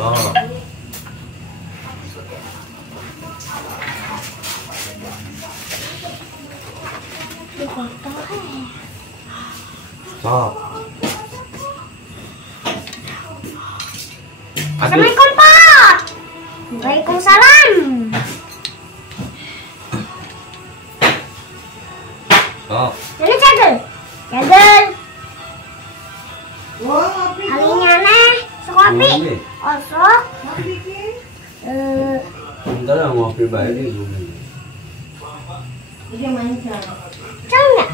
Oh. So. Assalamualaikum Pak. Waalaikumsalam. Oh. Ini cagel. Cagel. Alinya nih, sekopi. Osok. Bentar lah ngopi baik di bumi. Iya mana? Cangnya.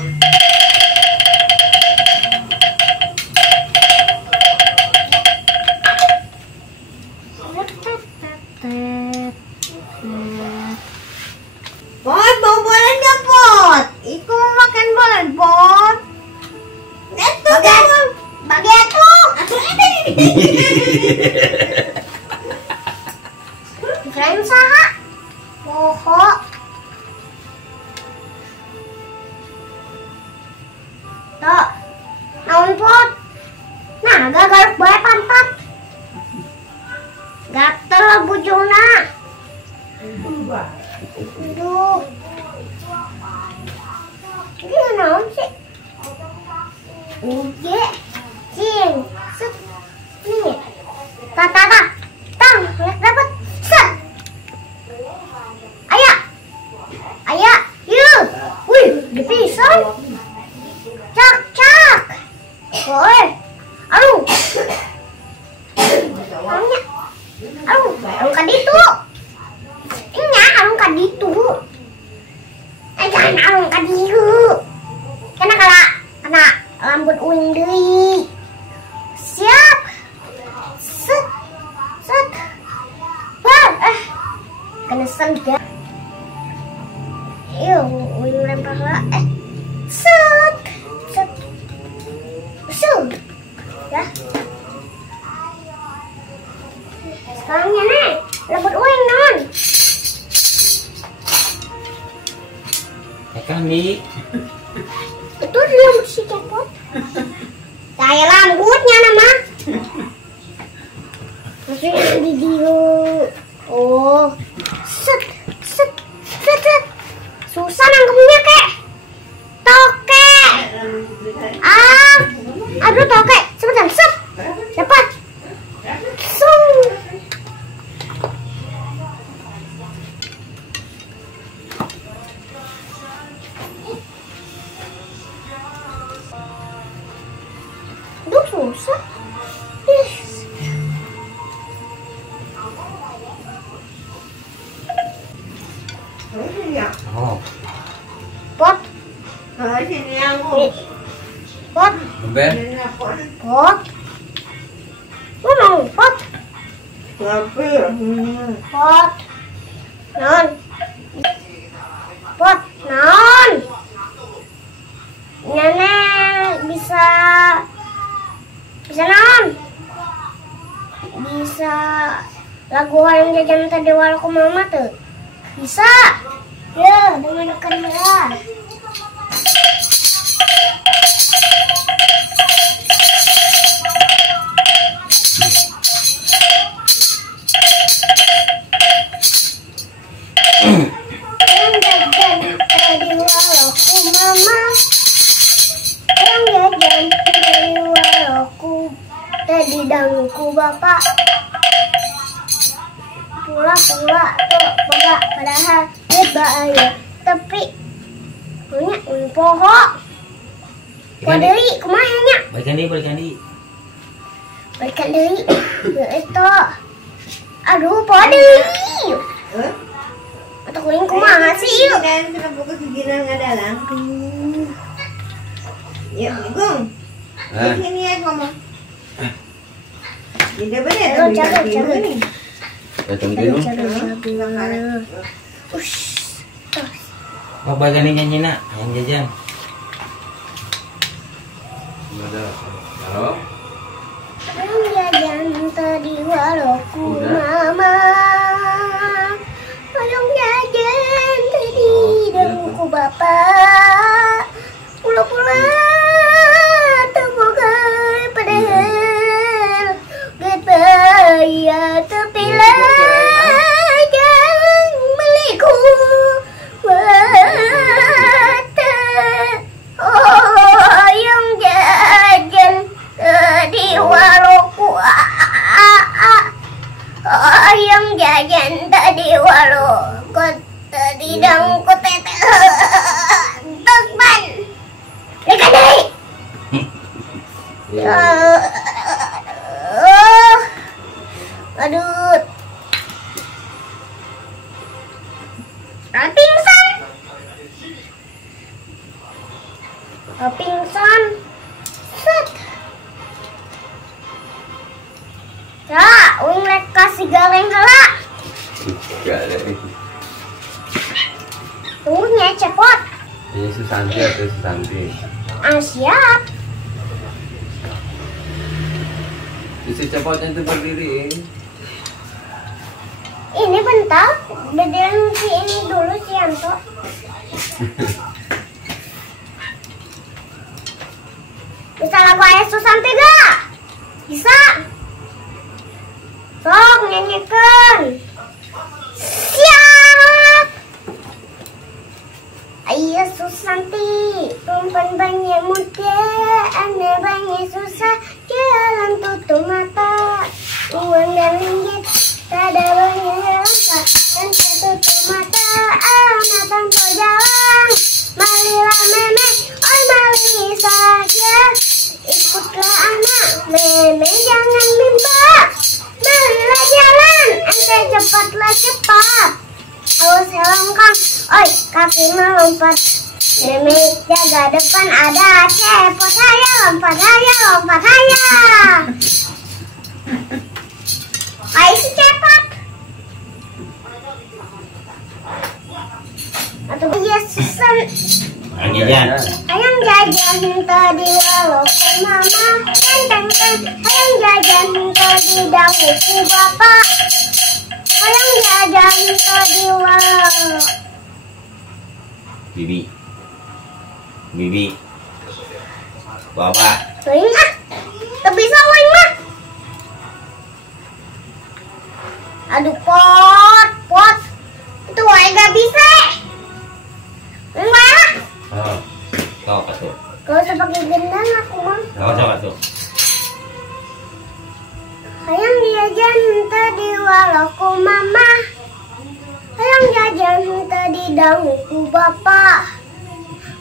Pot, mau bola nggak pot? Iku mau makan bola pot. Itu bagian tuh. Kirain saha? Poho. Tuh, naon pot? Nah, gagal bae pantat. Gatel bujuna. Aduh. Ini naon sih? Uge, cing, set, ini, tata, tang, lihat dapat, set, ayah, yuk, wih, dipisah, cak, woi, aduh, aduh kaditu, inya, aduh kaditu, jangan aduh kaditu, kena rambut uing deui. Siap. Set. Bar, kena senja. Iyo, uing lempar lah. Set. Usul. Ya. Sekarangnya nih, rambut uing non. Kami. Itu rambut si Cepot. Saya rambutnya nama. Maksudnya di dia. Oh, set. Susah nangkepnya kek. Toke. Aduh toke. Sebentar, set. Dapat. Sung. Duh, susah. Oh. Pot. Sini aku. Pot. Ben. Pot. Mana pot? Pot. Non. Pot. Non. Nenek bisa non. Bisa lagu yang jajan tadi walaku mama tuh. Bisa. Ya, dengan kamera. Yang jajan tadi walaku mama. Yang jajan tadi walaku tadi dangku bapak. Pula tuh bapak padahal bahaya tapi punya poho wadei kumaha nya Balikan di. balikan deui itu aduh poho deui atau kuing kumaha sih yuk Dan kenapa kepikiran ngadalang? Ya, Gung. Di sini ya kamu. Tidak benar. Jago. Datang dulu. Oh, balikan nyanyi nak, yang jajan. Ada. Halo. Yang jajan tadi walaku mama. Yang jajan tadi dengku bapak. Pula terbuka padahal get bayar kuat tadi dangku tete. Teman. Leka deh. Aduh. Pingsan. Pingsan. Set. Ya, uing lek kasih galeng heula. Galeng. Tunggunya cepot. Ini Susanti atau Susanti? Siap. Si cepotnya itu berdiri. Ini bentar, bedain si ini dulu si Yanto. Bisa lagu Ayah Susanti gak? Bisa. Sok nyanyikan. Siap. Ayah Susanti, perempuan banyak muda, aneh banyak susah, jalan tutup mata, uang dan ringgit, tak ada banyak langkah, dan tutup mata, anak tanpa jalan, marilah meme, oi mari saja, ikutlah anak, meme jangan mimba, marilah jalan, ente cepatlah cepat. Awas selangkang, oi kaki melompat. Meme jaga depan ada cepot saya lompat saya. Ayo si cepot. Atau Yesusan. Ayang jajan tadi walaupun mama teng. Ayang jajan tadi dahulu bapak. Ayang jajan tadi walau. Bibi. Bapak. Wing ah. Tak bisa wing mah. Aduh pot. Itu wae gak bisa. Wing mah. Oh. Kau apa tuh? Gak usah pakai gendang aku mah. Kau apa tuh? Hayang jajan tadi walauku mama. Hayang jajan tadi dangku bapak.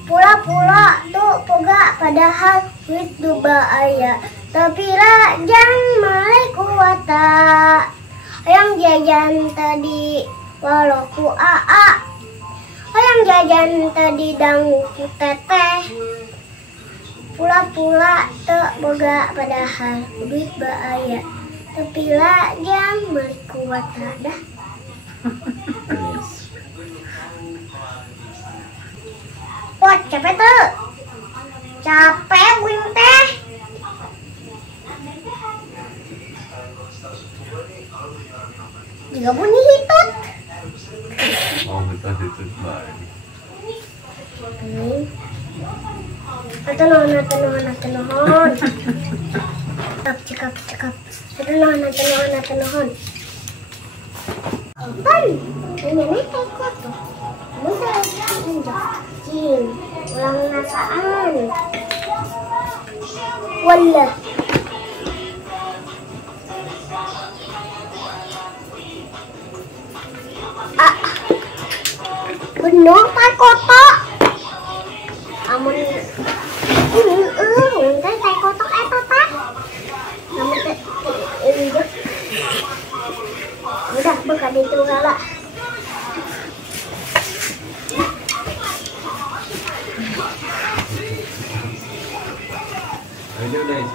Pula-pula tuh poga padahal duit duba aya. Tapi rajang malai kuata. Hayang jajan tadi walauku aa. Hayang jajan tadi dangku teteh. Pula-pula tuh poga padahal duit baaya. Tapi rajang malai kuata dah. Pot capek tuh. Capek wing teh. Juga bunyi hitut. Oh, betul itu baik. Atau nuhun. Cekap. Atau nuhun. Pan, ini kayak koto. Musa injak, ulang nasaan. Wallah. Bener kayak koto. Amun teh kayak kotok eta teh. Namun teh injak. Udah buka di itu gala. Ayo udah.